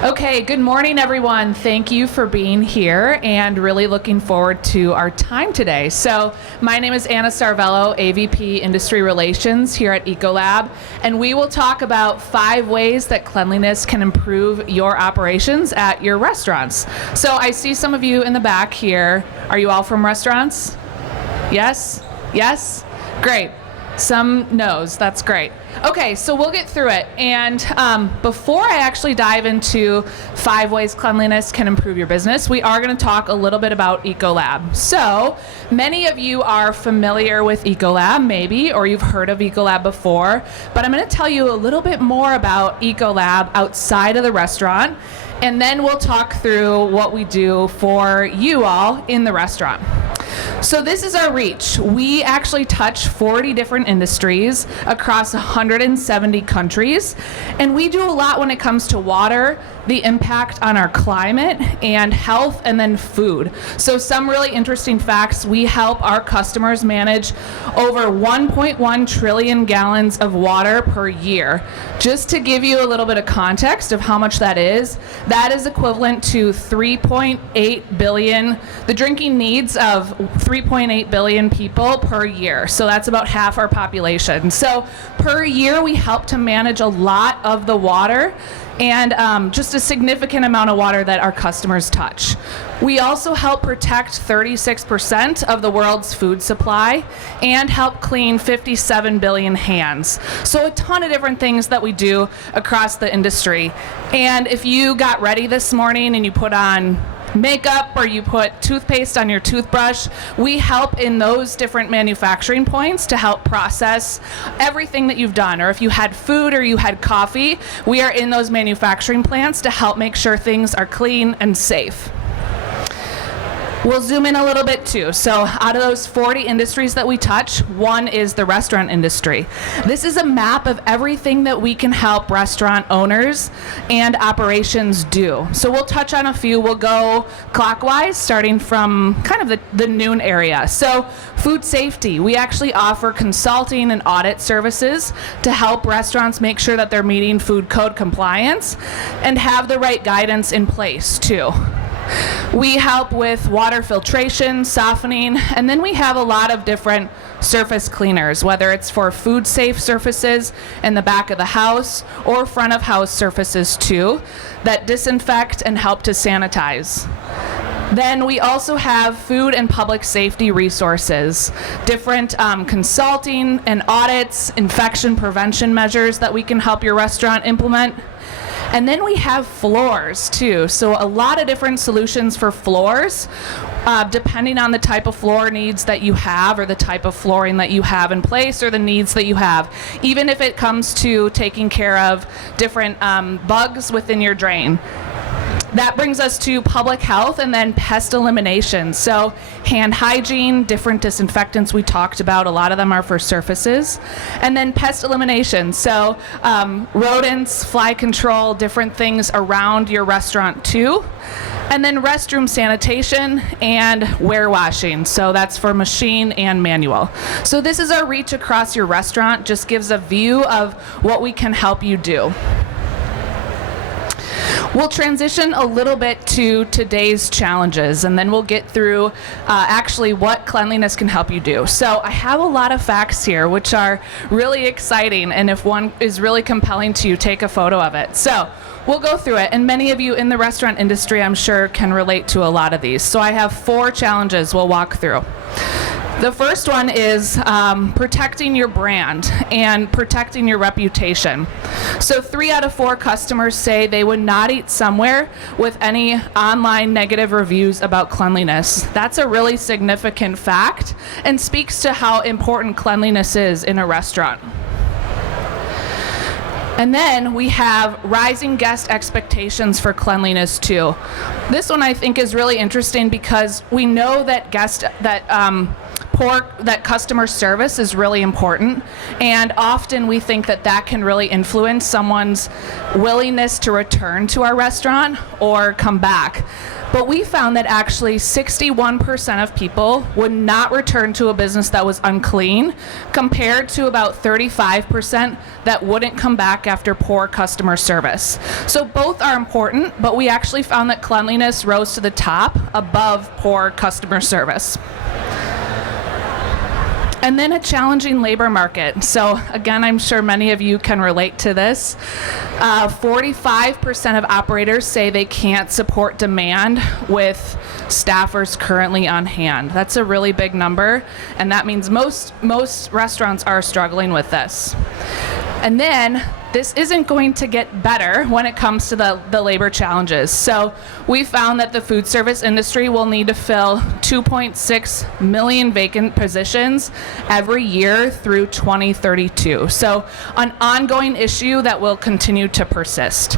Okay, good morning, everyone. Thank you for being here and really looking forward to our time today. So my name is Anna Sarvello, AVP Industry Relations here at Ecolab, and we will talk about 5 ways that cleanliness can improve your operations at your restaurants. So I see some of you in the back here. Are you all from restaurants? Yes? Yes? Great. Some no's. That's great. Okay, so we'll get through it. And before I actually dive into 5 ways cleanliness can improve your business, we are going to talk a little bit about Ecolab. So many of you are familiar with Ecolab, maybe, or you've heard of Ecolab before, but I'm going to tell you a little bit more about Ecolab outside of the restaurant, and then we'll talk through what we do for you all in the restaurant. So this is our reach. We actually touch 40 different industries across 170 countries, and we do a lot when it comes to water, the impact on our climate, and health, and then food. So some really interesting facts: we help our customers manage over 1.1 trillion gallons of water per year. Just to give you a little bit of context of how much that is equivalent to 3.8 billion, the drinking needs of 3.8 billion people per year. So that's about half our population. So per year, we help to manage a lot of the water and just a significant amount of water that our customers touch. We also help protect 36% of the world's food supply and help clean 57 billion hands. So a ton of different things that we do across the industry. And if you got ready this morning and you put on makeup or you put toothpaste on your toothbrush, we help in those different manufacturing points to help process everything that you've done. Or if you had food or you had coffee, we are in those manufacturing plants to help make sure things are clean and safe. We'll zoom in a little bit too. So out of those 40 industries that we touch, one is the restaurant industry. This is a map of everything that we can help restaurant owners and operations do. So we'll touch on a few. We'll go clockwise, starting from kind of the noon area. So food safety. We actually offer consulting and audit services to help restaurants make sure that they're meeting food code compliance and have the right guidance in place too. We help with water filtration, softening, and then we have a lot of different surface cleaners, whether it's for food safe surfaces in the back of the house or front of house surfaces too, that disinfect and help to sanitize. Then we also have food and public safety resources, different consulting and audits, infection prevention measures that we can help your restaurant implement. And then we have floors too. So a lot of different solutions for floors, depending on the type of floor needs that you have or the type of flooring that you have in place or the needs that you have, even if it comes to taking care of different bugs within your drain. That brings us to public health and then pest elimination. So hand hygiene, different disinfectants we talked about, a lot of them are for surfaces. And then pest elimination. So rodents, fly control, different things around your restaurant too. And then restroom sanitation and warewashing. So that's for machine and manual. So this is our reach across your restaurant, just gives a view of what we can help you do. We'll transition a little bit to today's challenges, and then we'll get through actually what cleanliness can help you do. So I have a lot of facts here, which are really exciting, and if one is really compelling to you, take a photo of it. So we'll go through it, and many of you in the restaurant industry, I'm sure, can relate to a lot of these. So I have 4 challenges we'll walk through. The first one is protecting your brand and protecting your reputation. So 3 out of 4 customers say they would not eat somewhere with any online negative reviews about cleanliness. That's a really significant fact and speaks to how important cleanliness is in a restaurant. And then we have rising guest expectations for cleanliness too. This one I think is really interesting because we know that customer service is really important, and often we think that can really influence someone's willingness to return to our restaurant or come back. But we found that actually 61% of people would not return to a business that was unclean, compared to about 35% that wouldn't come back after poor customer service. So both are important, but we actually found that cleanliness rose to the top above poor customer service. And then a challenging labor market. So again, I'm sure many of you can relate to this. 45% of operators say they can't support demand with staffers currently on hand. That's a really big number, and that means most restaurants are struggling with this. And then this isn't going to get better when it comes to the labor challenges. So we found that the food service industry will need to fill 2.6 million vacant positions every year through 2032. So an ongoing issue that will continue to persist.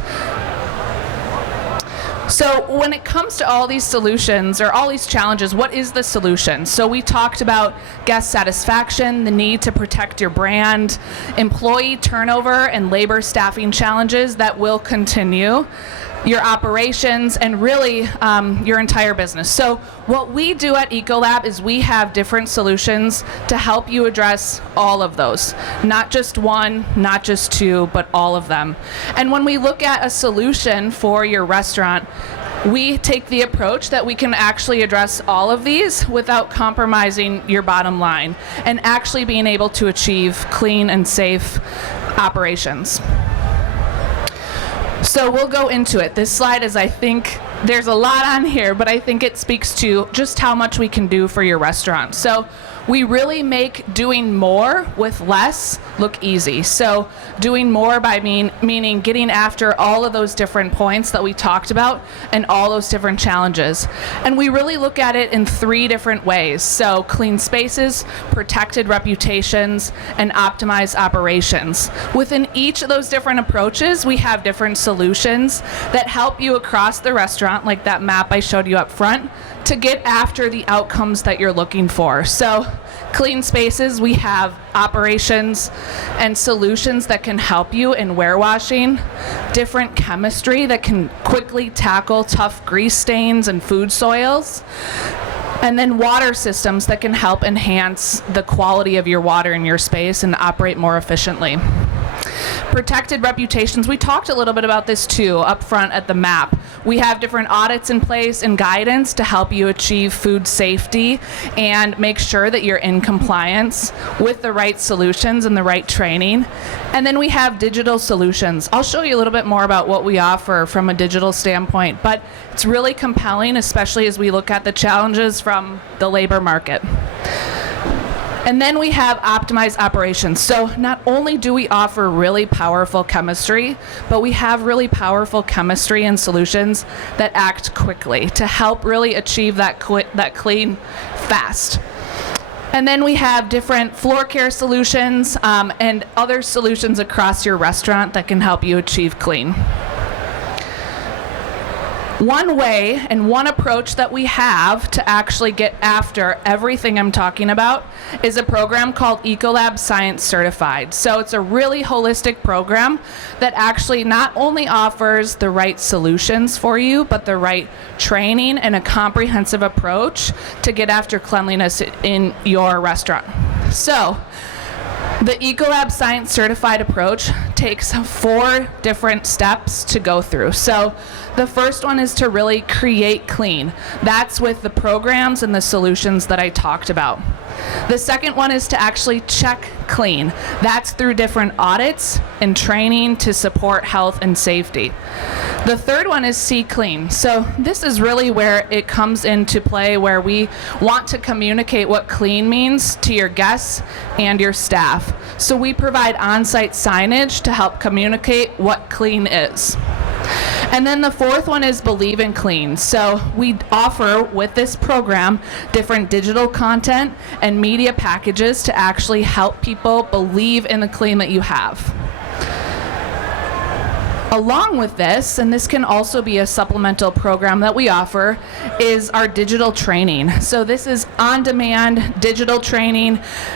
So when it comes to all these solutions or all these challenges, what is the solution? So we talked about guest satisfaction, the need to protect your brand, employee turnover and labor staffing challenges that will continue, your operations, and really your entire business. So what we do at Ecolab is we have different solutions to help you address all of those. Not just one, not just two, but all of them. And when we look at a solution for your restaurant, we take the approach that we can actually address all of these without compromising your bottom line and actually being able to achieve clean and safe operations. So we'll go into it. This slide is, I think, there's a lot on here, but I think it speaks to just how much we can do for your restaurant. So we really make doing more with less look easy. So doing more by meaning getting after all of those different points that we talked about and all those different challenges. And we really look at it in 3 different ways. So clean spaces, protected reputations, and optimized operations. Within each of those different approaches, we have different solutions that help you across the restaurant, like that map I showed you up front, to get after the outcomes that you're looking for. So clean spaces, we have operations and solutions that can help you in warewashing, different chemistry that can quickly tackle tough grease stains and food soils, and then water systems that can help enhance the quality of your water in your space and operate more efficiently. Protected reputations, we talked a little bit about this too up front at the map. We have different audits in place and guidance to help you achieve food safety and make sure that you're in compliance with the right solutions and the right training. And then we have digital solutions. I'll show you a little bit more about what we offer from a digital standpoint, but it's really compelling, especially as we look at the challenges from the labor market. And then we have optimized operations. So not only do we offer really powerful chemistry, but we have really powerful chemistry and solutions that act quickly to help really achieve that clean fast. And then we have different floor care solutions and other solutions across your restaurant that can help you achieve clean. One way and one approach that we have to actually get after everything I'm talking about is a program called Ecolab Science Certified. So it's a really holistic program that actually not only offers the right solutions for you, but the right training and a comprehensive approach to get after cleanliness in your restaurant. So the Ecolab Science Certified approach takes 4 different steps to go through. So the first one is to really create clean. That's with the programs and the solutions that I talked about. The second one is to actually check clean. That's through different audits and training to support health and safety. The third one is see clean. So this is really where it comes into play, where we want to communicate what clean means to your guests and your staff. So we provide on-site signage to help communicate what clean is. And then the fourth one is believe in clean. So we offer with this program different digital content and media packages to actually help people believe in the clean that you have. Along with this, and this can also be a supplemental program that we offer, is our digital training. So this is on-demand digital training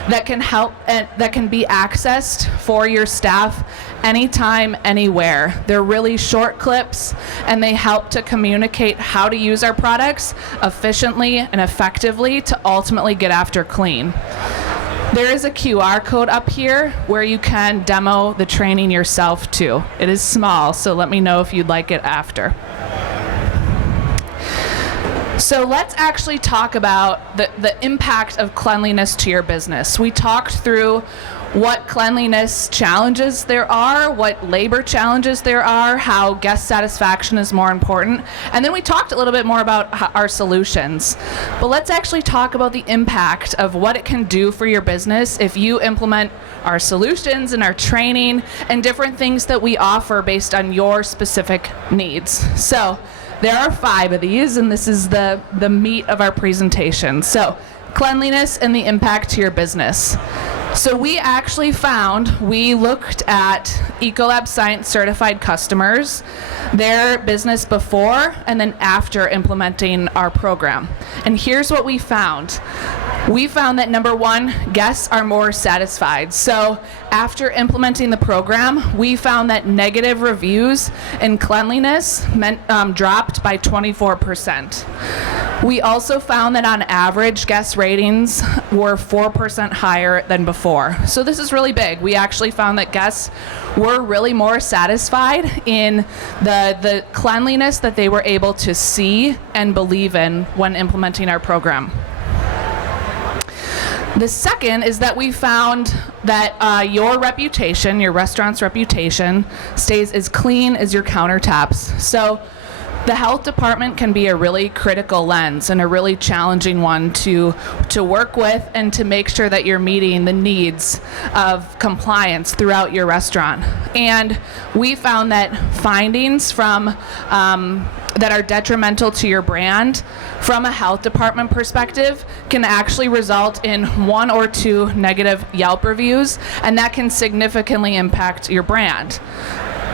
that can help, that can be accessed for your staff anytime, anywhere. They're really short clips, and they help to communicate how to use our products efficiently and effectively to ultimately get after clean. There is a QR code up here where you can demo the training yourself too. It is small, so let me know if you'd like it after. So let's actually talk about the impact of cleanliness to your business. We talked through what cleanliness challenges there are, what labor challenges there are, how guest satisfaction is more important, and then we talked a little bit more about our solutions. But let's actually talk about the impact of what it can do for your business if you implement our solutions and our training and different things that we offer based on your specific needs. So there are 5 of these, and this is the meat of our presentation. So cleanliness and the impact to your business. So we actually we looked at Ecolab Science certified customers, their business before and then after implementing our program. And here's what we found. We found that number 1, guests are more satisfied. So after implementing the program, we found that negative reviews in cleanliness dropped by 24%. We also found that on average, guest ratings were 4% higher than before. So this is really big. We actually found that guests were really more satisfied in the cleanliness that they were able to see and believe in when implementing our program. The second is that we found that your reputation, your restaurant's reputation, stays as clean as your countertops. So the health department can be a really critical lens and a really challenging one to work with and to make sure that you're meeting the needs of compliance throughout your restaurant. And we found that findings from that are detrimental to your brand from a health department perspective can actually result in 1 or 2 negative Yelp reviews, and that can significantly impact your brand.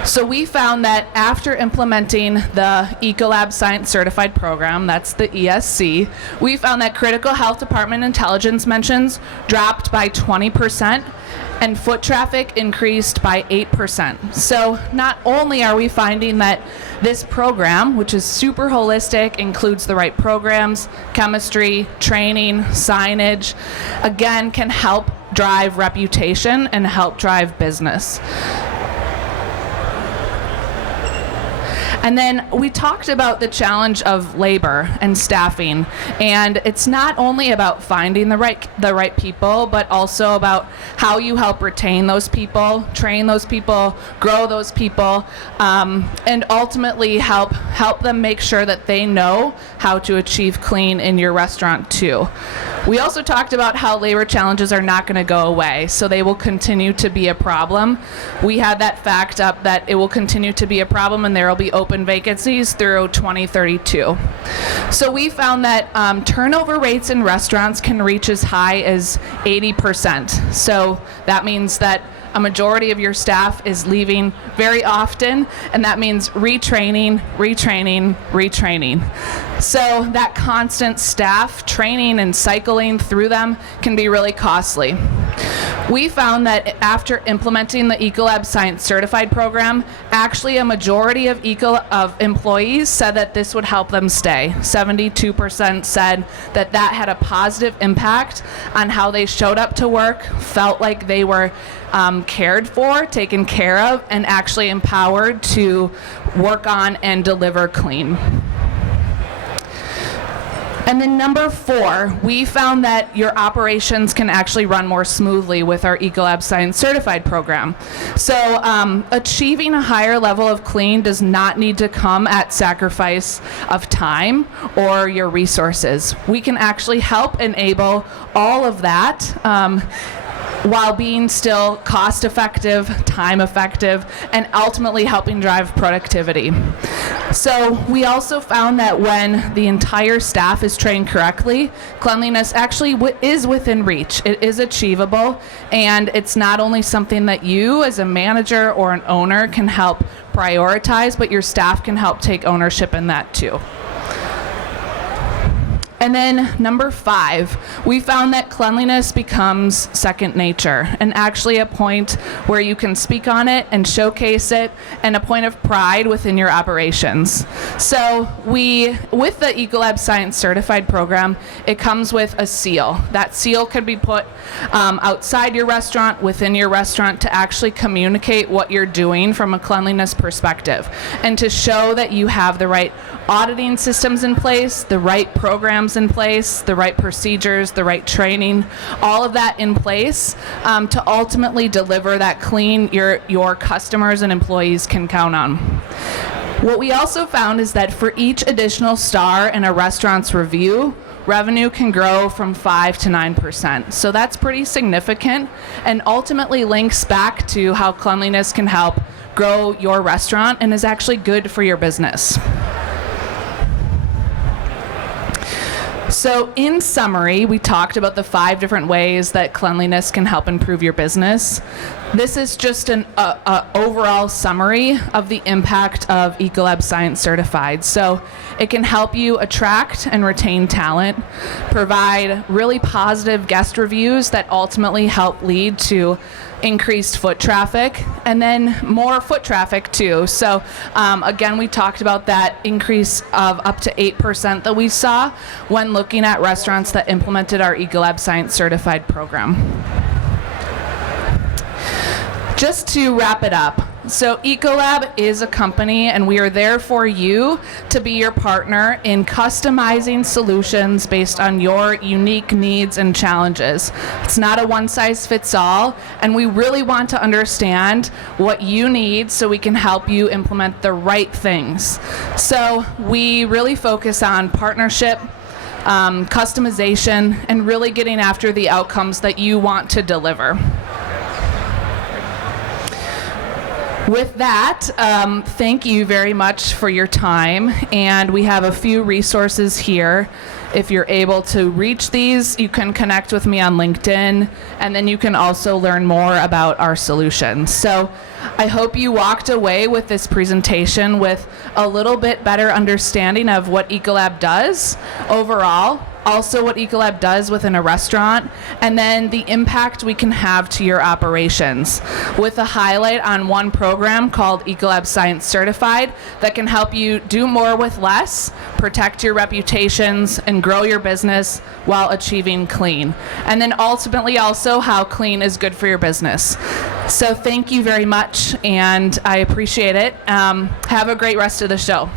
So we found that after implementing the Ecolab Science Certified Program, that's the ESC, we found that critical health department intelligence mentions dropped by 20% and foot traffic increased by 8%. So not only are we finding that this program, which is super holistic, includes the right programs, chemistry, training, signage, again, can help drive reputation and help drive business. And then we talked about the challenge of labor and staffing, and it's not only about finding the right people, but also about how you help retain those people, train those people, grow those people, and ultimately help them make sure that they know how to achieve clean in your restaurant too. We also talked about how labor challenges are not going to go away, so they will continue to be a problem. We had that fact up that it will continue to be a problem and there will be open vacancies through 2032. So we found that turnover rates in restaurants can reach as high as 80%. So that means that a majority of your staff is leaving very often, and that means retraining, retraining, retraining. So that constant staff training and cycling through them can be really costly. We found that after implementing the Ecolab Science Certified Program, actually a majority of employees said that this would help them stay. 72% said that that had a positive impact on how they showed up to work, felt like they were cared for, taken care of, and actually empowered to work on and deliver clean. And then number 4, we found that your operations can actually run more smoothly with our Ecolab Science Certified Program. So achieving a higher level of clean does not need to come at sacrifice of time or your resources. We can actually help enable all of that while being still cost effective, time effective, and ultimately helping drive productivity. So we also found that when the entire staff is trained correctly, cleanliness actually is within reach. It is achievable, and it's not only something that you as a manager or an owner can help prioritize, but your staff can help take ownership in that too. And then number 5, we found that cleanliness becomes second nature, and actually a point where you can speak on it and showcase it, and a point of pride within your operations. So with the Ecolab Science Certified program, it comes with a seal. That seal can be put outside your restaurant, within your restaurant, to actually communicate what you're doing from a cleanliness perspective, and to show that you have the right auditing systems in place, the right programs in place, the right procedures, the right training, all of that in place to ultimately deliver that clean your customers and employees can count on. What we also found is that for each additional star in a restaurant's review, revenue can grow from 5 to 9%. So that's pretty significant, and ultimately links back to how cleanliness can help grow your restaurant and is actually good for your business. So in summary, we talked about the 5 different ways that cleanliness can help improve your business. This is just an overall summary of the impact of Ecolab Science Certified. So it can help you attract and retain talent, provide really positive guest reviews that ultimately help lead to increased foot traffic, and then more foot traffic too. So again, we talked about that increase of up to 8% that we saw when looking at restaurants that implemented our Ecolab Science Certified program. Just to wrap it up, so Ecolab is a company, and we are there for you to be your partner in customizing solutions based on your unique needs and challenges. It's not a one-size-fits-all, and we really want to understand what you need so we can help you implement the right things. So we really focus on partnership, customization, and really getting after the outcomes that you want to deliver. With that, thank you very much for your time, and we have a few resources here. If you're able to reach these, you can connect with me on LinkedIn, and then you can also learn more about our solutions. So I hope you walked away with this presentation with a little bit better understanding of what Ecolab does overall, also what Ecolab does within a restaurant, and then the impact we can have to your operations, with a highlight on one program called Ecolab Science Certified that can help you do more with less, protect your reputations, and grow your business while achieving clean. And then ultimately also how clean is good for your business. So thank you very much, and I appreciate it. Have a great rest of the show.